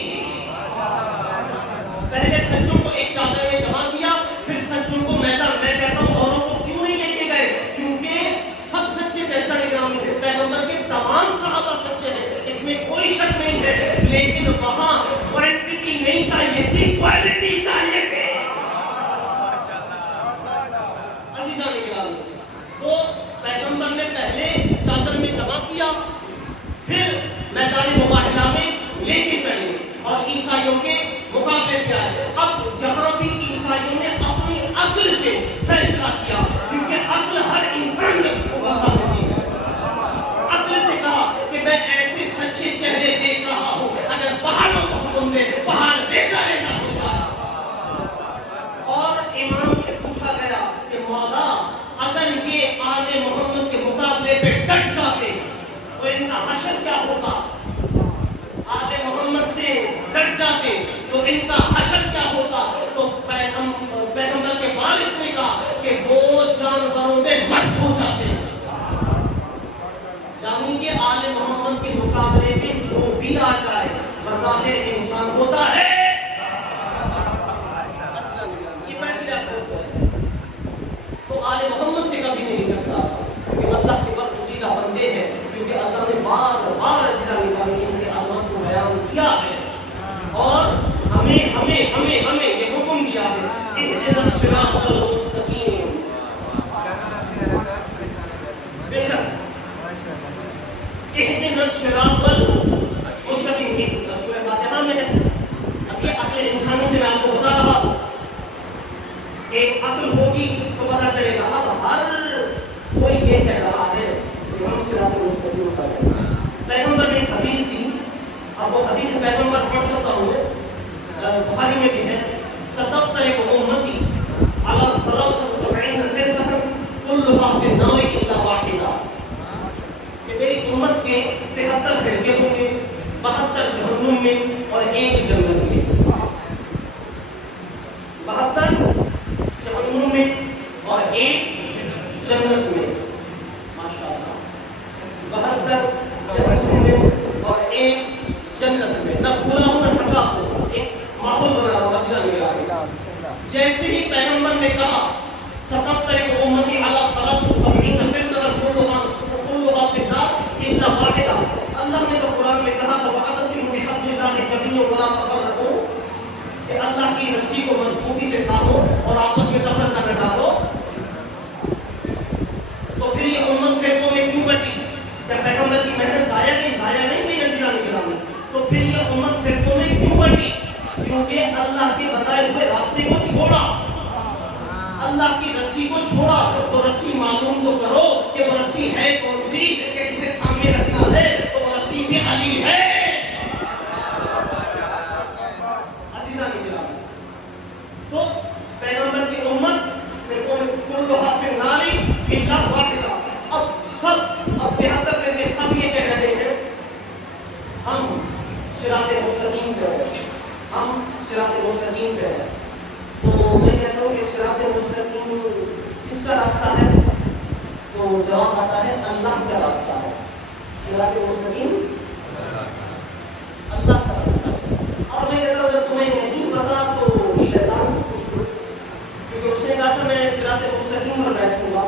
پہلے سچوں کو ایک چادر میں جمع کیا، پھر سچوں کو میدان. میں کہتا ہوں اوروں کو کیوں نہیں لے کے گئے؟ کیونکہ سب سچے پیسہ نگرام ہیں. پیغمبر کے تمام صحابہ سچے ہیں، اس میں کوئی شک نہیں ہے. لیکن وہاں کوانٹٹی نہیں چاہیے تھی، کوالٹی چاہیے تھی. عزیزان نگرام تو پیغمبر نے پہلے چادر میں جمع کیا، پھر میدان مباہلہ میں لے کے چلے اور عیسائیوں کے مقابلے پہ آئے. اب یہاں بھی عیسائیوں نے اپنی عقل سے فیصلہ کیا، کیونکہ عقل ہر انسان کو وعدہ ہوتی ہے. عقل سے کہا کہ میں ایسے سچے چہرے دیکھ رہا ہوں اگر پہاڑوں کو حکم دے پہاڑ ریزہ ریزہ ہو جائے. اور امام سے پوچھا گیا کہ مولا اگر یہ آل محمد کے مقابلے پہ ڈٹ جاتے تو ان کا حشر کیا ہوتا؟ آل محمد سے ڈٹ جاتے تو ان کا حشر کیا ہوتا؟ تو پیغمبر کے وارث نے کہا کہ وہ اب وہ حدیث پیغمبر پڑھ سکتا ہوں میں، بخاری میں بھی ہے، ستفترق امتی علی 73 فرقۃ کلھا فی النار الا واحدہ، کہ میری امت کے 73 فرقے ہوں گے، 72 جہنم میں اور ایک جنت میں، 72 جہنم میں اور ایک جنت میں، ماشاء اللہ، 72 جہنم میں اور ایک جنت میں، نہ بھولا ہوں نہ تھکا ہوں، ایک ماحول بنا رہا ہوں مسئلہ نکلا۔ جیسے ہی پیغمبر نے کہا ستفترق امتی علی 73 فرقۃ کلھا فی النار الا واحدہ، اللہ نے تو قرآن میں کہا تھا وَاعْتَصِمُوا بِحَبْلِ اللَّهِ جَمِيعًا وَلَا تَفَرَّقُوا، کہ اللہ کی رسی کو مضبوطی سے تھامو اور آپس میں تفرقہ نہ ڈالو۔ تو پھر یہ امت فرقوں میں کیوں بٹی؟ کیا پیغمبر کی محنت ضائع نہیں گئی عزیزان کرام؟ تو پھر یہ امت فرقوں میں کیوں بٹی؟ کیونکہ اللہ کے بتائے ہوئے راستے کو چھوڑا، اللہ کی رسی کو چھوڑا۔ تو رسی معلوم تو کرو کہ وہ رسی ہے کون سی کہ جسے تھامے رکھنا ہے، تو وہ رسی بھی علی ہے۔ عزیزان کرام، تو پیغمبر کی امت فرقوں میں کلھا فی النار الا واحدہ۔ اب 73 فرقے سب یہ کہہ رہے ہیں ہم صراط مستقیم پہ ہیں، ہم صراط مستقیم پہ ہیں۔ تو میں کہتا ہوں کہ صراط مستقیم کس کا راستہ ہے؟ تو جواب آتا ہے اللہ کا راستہ ہے۔ صراط مستقیم اللہ کا راستہ ہے۔ اور میں کہتا ہوں اگر تمہیں نہیں پتا تو شیطان سے پوچھ لو، کیونکہ اس نے کہا تھا میں صراط مستقیم پر بیٹھوں گا،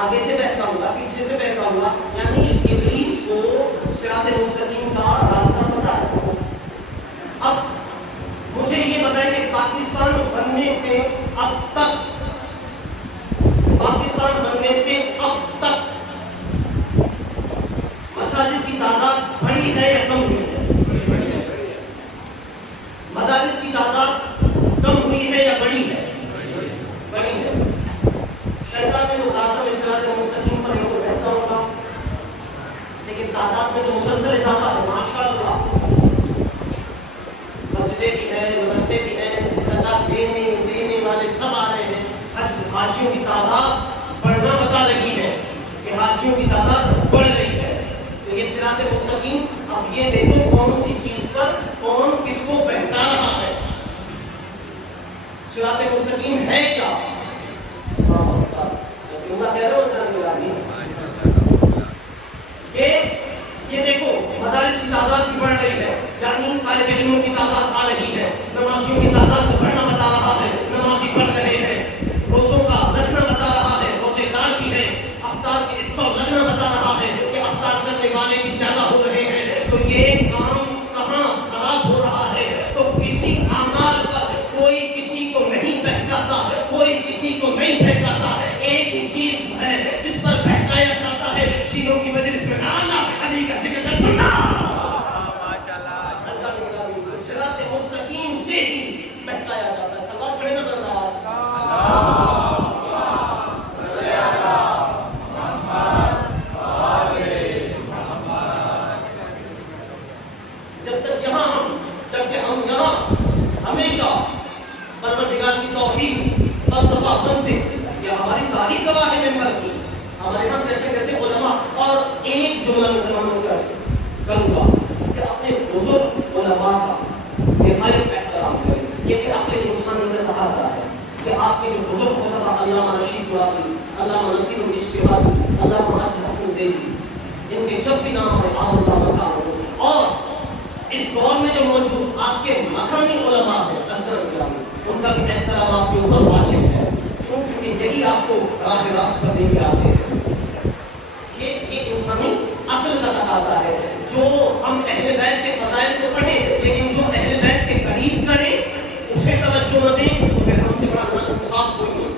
آگے سے بہکاؤں گا، پیچھے سے بہکاؤں گا، یعنی ابلیس کو صراط مستقیم کا راستہ پتا ہے۔ اب مجھے یہ بتائیں کہ پاکستان بننے سے اب تک مساجد کی تعداد بڑی ہے یا کم ہوئی ہے؟ مدارس کی تعداد کم ہوئی ہے یا بڑی ہے؟ بڑی ہے۔ شیطان نے جو کہا تھا میں صراط مستقیم پر نہیں تو بہتا ہوگا، لیکن تعداد میں جو مسلسل اضافہ ہے ماشاء اللہ، مسجدیں بھی ہیں، مدرسے بھی ہیں، زکات دینے والے سب آ رہے ہیں، حاجیوں کی تعداد بڑھنا بتا رہی ہے کہ حاجیوں کی تعداد بڑھ رہی ہے۔ تو یہ صراط مستقیم، اب یہ دیکھو کون سی چیز پر کون کس کو بہتا رہا ہے۔ صراط مستقیم ہے کیا؟ یہ دیکھو مدارس کی تعداد بھی بڑھ رہی ہے، یعنی طالب علموں کی تعداد آ رہی ہے، نمازیوں کی تعداد بڑھنا بتا رہا ہے، نمازی پڑھ رہے ہیں، روزوں کا رکھنا بتا رہا ہے، روزے دار بھی ہیں، افطار کے اسٹال لگنا بتا رہا ہے کہ افطار کرنے والے بھی زیادہ ہو رہے ہیں۔ تو یہ کام کہاں خراب ہو رہا ہے؟ تو کسی اعمال پر کوئی کسی کو نہیں بہکاتا، کوئی کسی کو نہیں بہکاتا، ایک ہی چیز ہے جس پر بہکایا جاتا ہے، شیعوں کی مجلس میں آنا، علی کا ذکر سننا، صراط مستقیم سے ہی بہکایا جاتا ہے۔ سوال کھڑے نہ کر رہا ہمیشہ پروردگار کی توحید فلسفہ بنتے، یہ ہماری تاریخ گواہ ہے ممبر کی، ہمارے ہاں کیسے کیسے علماء۔ اور ایک جملہ مسلمانوں سے کروں گا کہ اپنے بزرگ علماء کا نہایت احترام کریں، یہ کہ عقل انسانی کا تقاضا ہے کہ آپ کے جو بزرگ ہوتا تھا علامہ رشید قرآنی، علامہ نصیر الاشتغالی، علامہ حسن زیدی، ان کے جب بھی نام ہے آپ اللہ مقام ہو۔ اور اس دور میں جو موجود آپ کے مقامی علماء ہیں اسرار گرامی، ان کا بھی احترام آپ کے اوپر واجب ہے، کیونکہ یہی آپ کو راہ راست پر لے کے آتے ہیں۔ یہ انسانی عقل کا تقاضا ہے۔ جو ہم اہل بیت کے فضائل کو پڑھیں لیکن جو اہل بیت کے قریب کریں اسے توجہ نہ دیں تو پھر ہم سے بڑا انصاف کوئی نہیں۔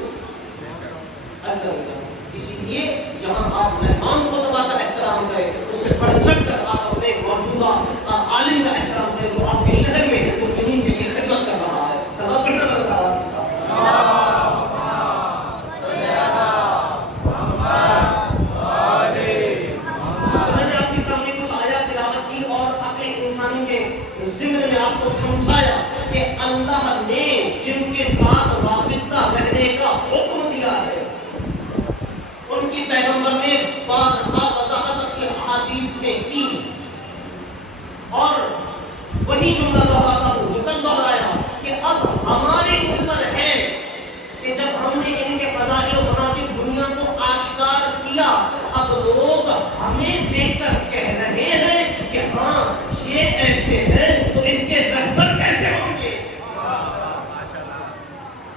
اسی لیے جہاں آپ مہمان خطبہ کا احترام کریں اس سے بڑھ چڑھ کر آپ اپنے موجودہ عالم کا احترام کریں جو آپ کے شہر میں مؤمنین کے لیے خدمت کر رہا ہے۔ سبب پڑھنا کرتا ہے تفسیر میں آپ کو سمجھایا کہ اللہ نے جن کے ساتھ وابستہ رہنے کا حکم دیا ہے ان کی پیغمبر نے بارہا وضاحت اپنی احادیث میں کی، اور وہی جملہ دہراتا ہوں جو کل دہرایا کہ اب ہمارے اوپر ہے کہ جب ہم نے ان کے فضائل و مناقب دنیا کو آشکار کیا، اب لوگ ہمیں دیکھ کر کہہ رہے ہیں کہ ہاں یہ ایسے ہیں تو ان کے رہبر کیسے ہوں گے۔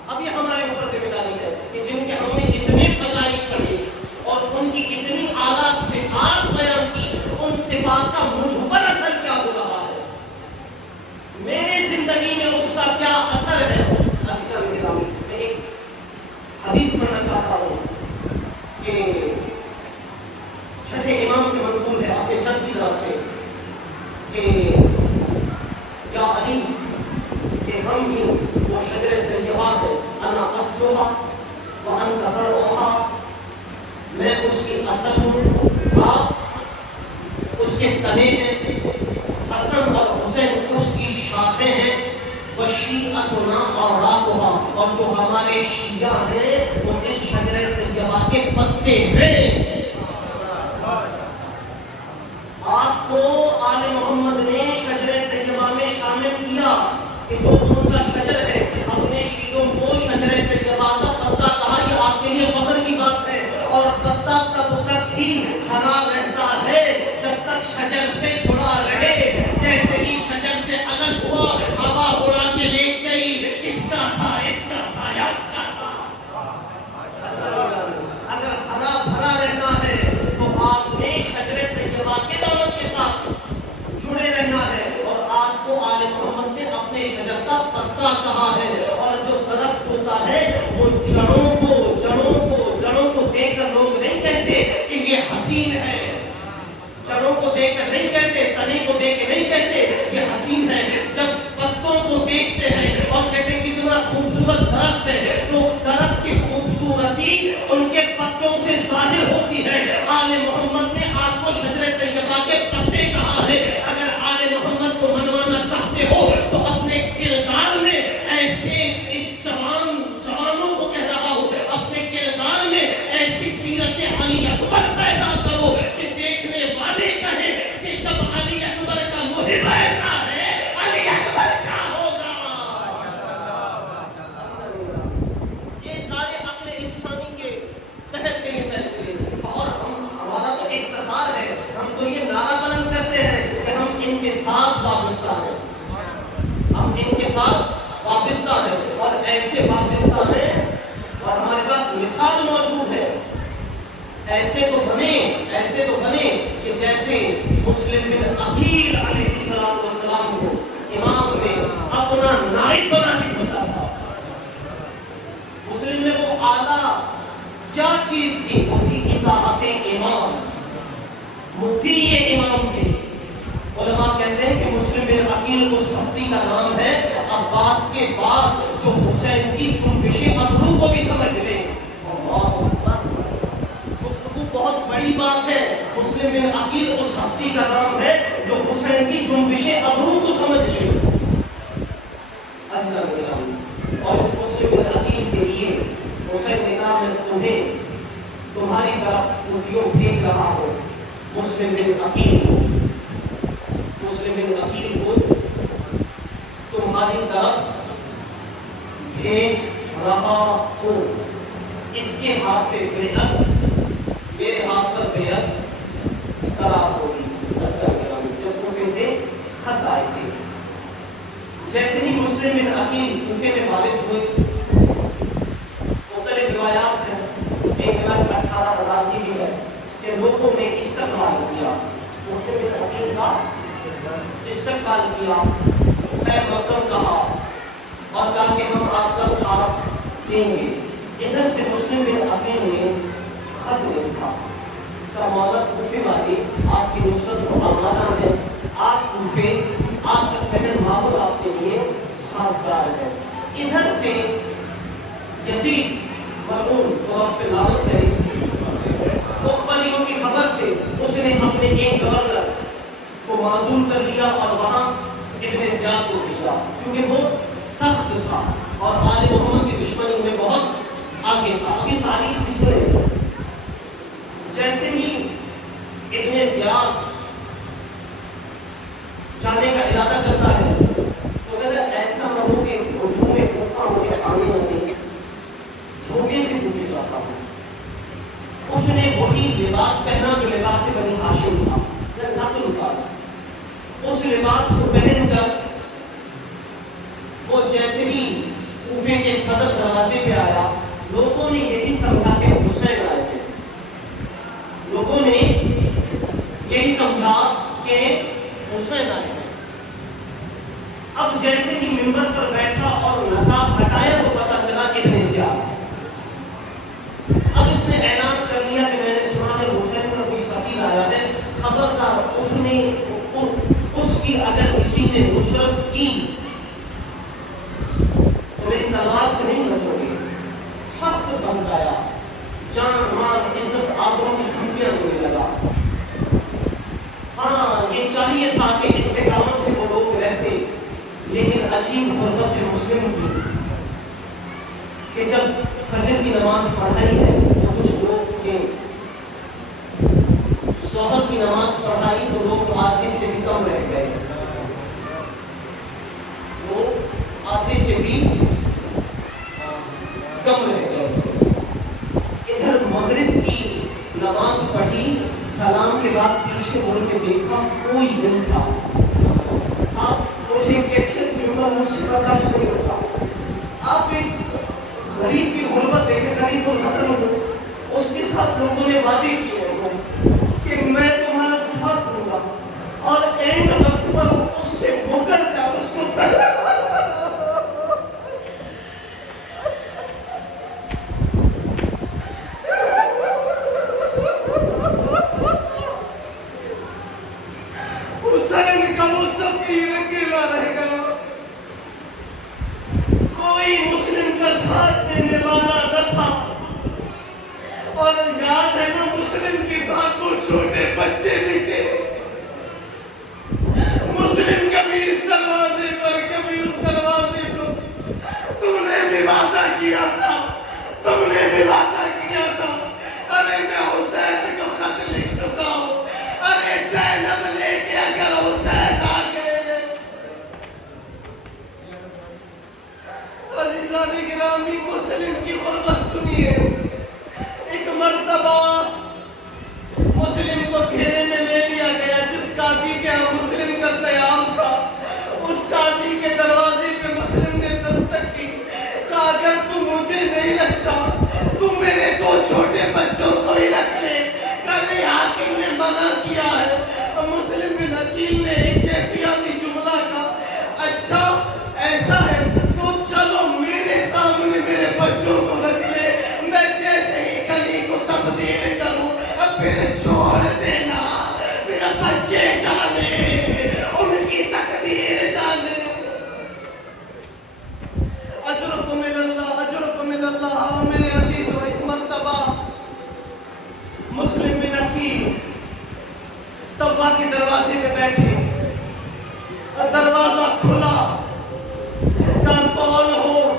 اب یہ ہمارے اوپر ذمہ داری ہے کہ جن کے ہم نے اتنے فضائل پڑھے اور ان کی اتنی اعلیٰ صفات بیان کی، ان صفات کا مجھ پر اثر کیا ہو رہا ہے، میرے زندگی میں اس کا کیا اثر ہے۔ میں ایک حدیث پڑھنا چاہتا ہوں کہ چھٹے امام سے منقول ہے اپنے جد کی طرف سے کہ یا علی کہ ہم ہی وہ شجر طیبہ ہے، انا اصلها وانت فرعها، میں اس کی اصل ہوں، آپ اس کے تنے ہیں، حسن اور حسین اس کی شاخیں ہیں، وشیعتنا اوراقها، اور جو ہمارے شیعہ ہیں وہ اس شجر طیبہ کے پتے ہیں۔ آپ کو آل محمد نے شجر طیبہ میں شامل کیا کہ جو ان کا شجر ہے، اپنے شیعوں کو شجر طیبہ کا پتا کہا، یہ آپ کے لیے فخر کی بات ہے، اور پتا تب تک ہی ہرا رہتا ہے جب تک شجر سے جڑا رہے، جیسے ہی شجر سے الگ ہوا ہوا اڑا کے لے گئی، اس کا تھا یا اس کا تھا۔ اگر ہرا بھرا رہنا ہے تو آپ نے شجر طیبہ کے دعوت کے ساتھ جڑے رہنا ہے، اور آپ کو آل محمد نے اپنے شجر کا پتا کہا ہے، اور جو درخت ہوتا ہے وہ جڑوں کو دیکھ کر لوگ نہیں کہتے کہ یہ حسین ہے، جڑوں کو دیکھ کر نہیں کہتے، تنے کو دیکھ کے نہیں کہتے یہ حسین ہے، جب پتوں کو دیکھتے ہیں اور کہتے ہیں کتنا خوبصورت درخت ہے، تو درخت کی خوبصورتی ان کے پتوں سے ظاہر ہوتی ہے۔ آل محمد نے آپ کو شجر طیبہ کے پتے کہا ہے، اگر آل محمد کو منوانا چاہتے ہو تو اپنے کردار میں ایسے اس جوانوں کو کہہ رہا ہوں، اپنے کردار میں ایسی سیرت علی اکبر پیدا کرو کہ دیکھنے والے کہیں کہ جب علی اکبر کا محب ایسا ہے، علی اکبر کیا ہوگا۔ یہ سارے عقل انسانی کے تحت کے یہ فیصلے، اور ہمارا تو افتخار ہے، ہم تو یہ نعرہ بلند کرتے ہیں کہ ہم ان کے ساتھ وابستہ ہیں، ہم ان کے ساتھ وابستہ ہیں، اور ایسے وابستہ ہیں اور ہمارے پاس مثال موجود ہے۔ ایسے تو بنے کہ جیسے مسلم بن عقیل علیہ السلام کو امام نے اپنا نائب بنا کے بھیجا تھا۔ مسلم میں وہ اعلیٰ کیا چیز تھی؟ وہ تھی اطاعت امام، مطیع امام تھے۔ علماء کہتے ہیں کہ مسلم بن عقیل اس ہستی کا نام ہے عباس کے بعد جو حسین کی جنبش ابرو کو بھی سمجھ لے۔ اللہ اکبر، گفتگو بہت بڑی بات ہے۔ مسلم بن عقیل اس ہستی کا نام ہے جو حسین کی جنبش ابرو کو سمجھ لے۔ اور اس مسلم بن عقیل کے لیے حسین نے کہا میں تمہیں تمہاری طرف کوفیوں بھیج رہا ہوں، مسلم بن عقیل کو تمہاری طرف بھیج رہا ہوں، اس کے ہاتھ پہ بیعت، میرے ہاتھ پر بیعت قرار ہوگی۔ جب کوفے سے خط آئے تھے، جیسے ہی مسلم بن عقیل کوفے میں والد ہوئے، مختلف روایات ہیں، ایک روایت 18,000 کی بھی ہے کہ لوگوں نے استقبال کیا، مسلم بن عقیل کا استقبال کیا، خیر مقدم کہا اور کہا کہ ہم آپ کا ساتھ دیں گے۔ ادھر سے مسلم بن عقیل نے خط لکھا کہ مولا کوفے والے آپ کی نصرت کو آمادہ ہے، آپ کوفے آ سکتے ہیں، ماحول آپ کے لیے سازگار ہے۔ ادھر سے یزید مرعون تو اس پہ لعنت ہے، مخبریوں کی خبر سے اس نے اپنے ایک گورنر کو معزول کر لیا اور وہاں ابن زیاد کو بھیجا کیونکہ وہ سخت تھا اور آل محمد کی دشمنی میں بہت آگے تھا. ابھی تاریخ بھی سنیں. جیسے ہی ابن زیاد جانے کا ارادہ کرتا ہے تو کہتا ہے ایسا نہ ہو کہ ہجوم کوفہ مجھے آنے نہ دے، دھوکے سے ڈوبے جاتا ہوں. اس نے وہی لباس پہنا جو لباس بنی ہاشم تھا، نقل اتارا. اس لباس کو پہن کر وہ جیسے ہی کوفے کے صدر دروازے پہ آیا، لوگوں نے یہی سمجھا کہ حسین آئے ہیں. لوگوں نے یہی سمجھا کہ حسین آئے ہیں. اب جیسے ہی منبر پر بیٹھا اور نقاب ہٹایا تو پتا چلا کہ ابن زیاد. اب اس نے اعلان کر لیا کہ میں نے سنا ہے حسین کا کوئی سفیر آیا ہے، خبردار اس کی اگر کسی نے نصرت کی تو میری تلوار سے نہیں بچو گے. سخت دھمکایا، جان مال عزت آبروں کی دھمکیاں دینے لگا. ہاں یہ چاہیے تھا کہ استقامت سے وہ لوگ رہتے، لیکن عجیب غربت ہے مسلم کی کہ جب فجر کی نماز پڑھائی ہے تو کچھ لوگ کے ظہر کی نماز پڑھائی تو لوگ آدھے سے بھی کم رہ گئے. وہ آدھے سے بھی کم رہ گئے. ادھر مغرب کی نماز پڑھی، سلام کے بعد پیچھے مڑ کے دیکھا کوئی نہیں تھا. آپ مجھے کیفیت جملہ مجھ سے برداشت نہیں ہوتا. آپ ایک غریب کی غربت دیکھے، غریب الوطن ہو، اس کے ساتھ لوگوں نے وعدے کیے کہ میں تمہارا ساتھ دوں گا اور اینڈ وقت پر اس سے ہو کر جا اس کو حسین کا وہ سفیر اکیلا رہ گیا. کوئی مسلم کا ساتھ دینے والا نہ تھا. اور یاد ہے نا مسلم کے ساتھ وہ چھوٹے بچے بھی تھے. مسلم کبھی اس دروازے پر کبھی اس دروازے پر. تم نے بھی وعدہ کیا تھا، تم نے بھی وعدہ کیا تھا. ارے میں حسین کو خط لکھ چکا ہوں، ارے زینب لے کے اگر حسین آ گئے. عزیزان گرامی مسلم کی غربت سنیے. ایک مرتبہ مسلم کو گھیرے میں لے لیا گیا. جس قاضی کے ہاں مسلم کا قیام تھا، اس قاضی کے دروازے پہ مسلم نے دستک کی. کہا اگر تو مجھے نہیں رکھتا تو میرے دو چھوٹے بچوں کو ہی رکھ لے. کہا نہیں، حاکم نے منع کیا ہے. مسلم بن عقیل نے ایک کیفیاتی جملہ کہا، اچھا ایسا ہے تو چلو میرے سامنے میرے بچوں کو رکھ لے، میں جیسے ہی گلی کو تبدیل کروں پھر چھوڑ دینا، پھر بچے جانے، ان کی تقدیر جانے. اجرکم اللہ، اجرکم اللہ. میرے عزیزو، ایک مرتبہ مسلم بن عقیل طبا کے دروازے پہ بیٹھے، دروازہ کھلا. کہا کون ہو؟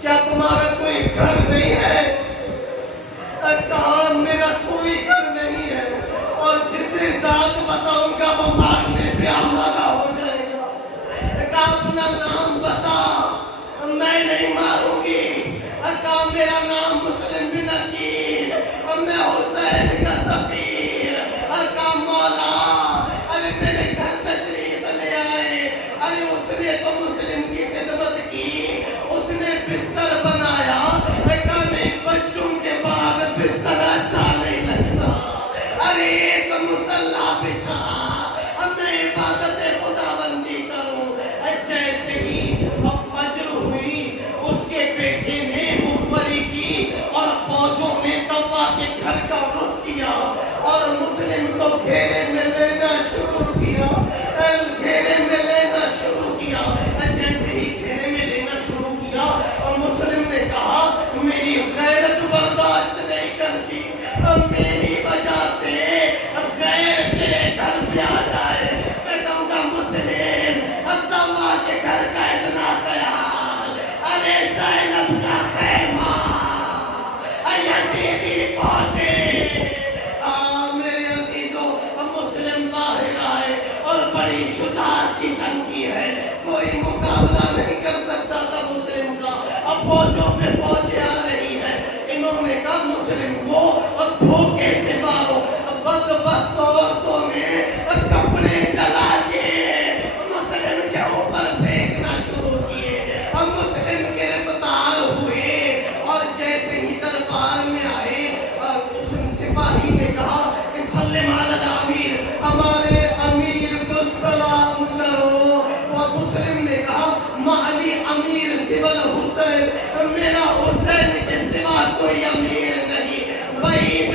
کیا تمہارا کوئی گھر نہیں ہے؟ کہا میرا کوئی گھر نہیں ہے، اور جسے ذات بتاؤں گا وہ مارنے پہ آمادہ ہو جائے گا. کہا اپنا نام بتا، میں نہیں ماروں گی. کہا میرا نام مسلم بن عقیل اور میں حسین کا سفیر. کہا مولا ارے میرے گھر تشریف لے آئے. ارے اس نے تو مسلم کی خدمت کی، اس نے بستر بنایا. کہا نہیں، بچوں کے بعد بستر اچھا نہیں لگتا. ارے ایک مصلی بچھا، میں عبادت خدا بندی کروں. جیسے ہی فجر ہوئی اس کے بیٹے نے مخبری کی اور فوجوں نے طبا کے گھر کا رخ کیا اور مسلم کو گھیرے میں لینا شروع کیا. گھیرے میں لینا شروع کیا. جیسے ہی گھیرے میں لینا شروع کیا اور مسلم نے کہا میری غیرت برداشت نہیں کرتی، میری وجہ سے غیر تیرے گھر پہ آ جائے. میں کہوں گا مسلم جہاد کی جنگ کی ہے، کوئی مقابلہ نہیں کر سکتا تھا مسلم کا۔ اب فوجوں پہ فوجیں آ رہی ہے، انہوں نے کہا مسلم کو دھوکے سے مارو۔ بدبخت عورتوں نے کپڑے جلا کے مسلم کے اوپر پھینکنا شروع کیے۔ اب مسلم گرفتار ہوئے اور جیسے ہی دربار میں آئے، اس سپاہی نے کہا کہ سلم علی الامیر، ہمارے امیر کو سلام کرو۔ اور مسلم نے کہا معلی امیر سوى الحسین، میرا حسین کے سوا کوئی امیر نہیں۔ بھائی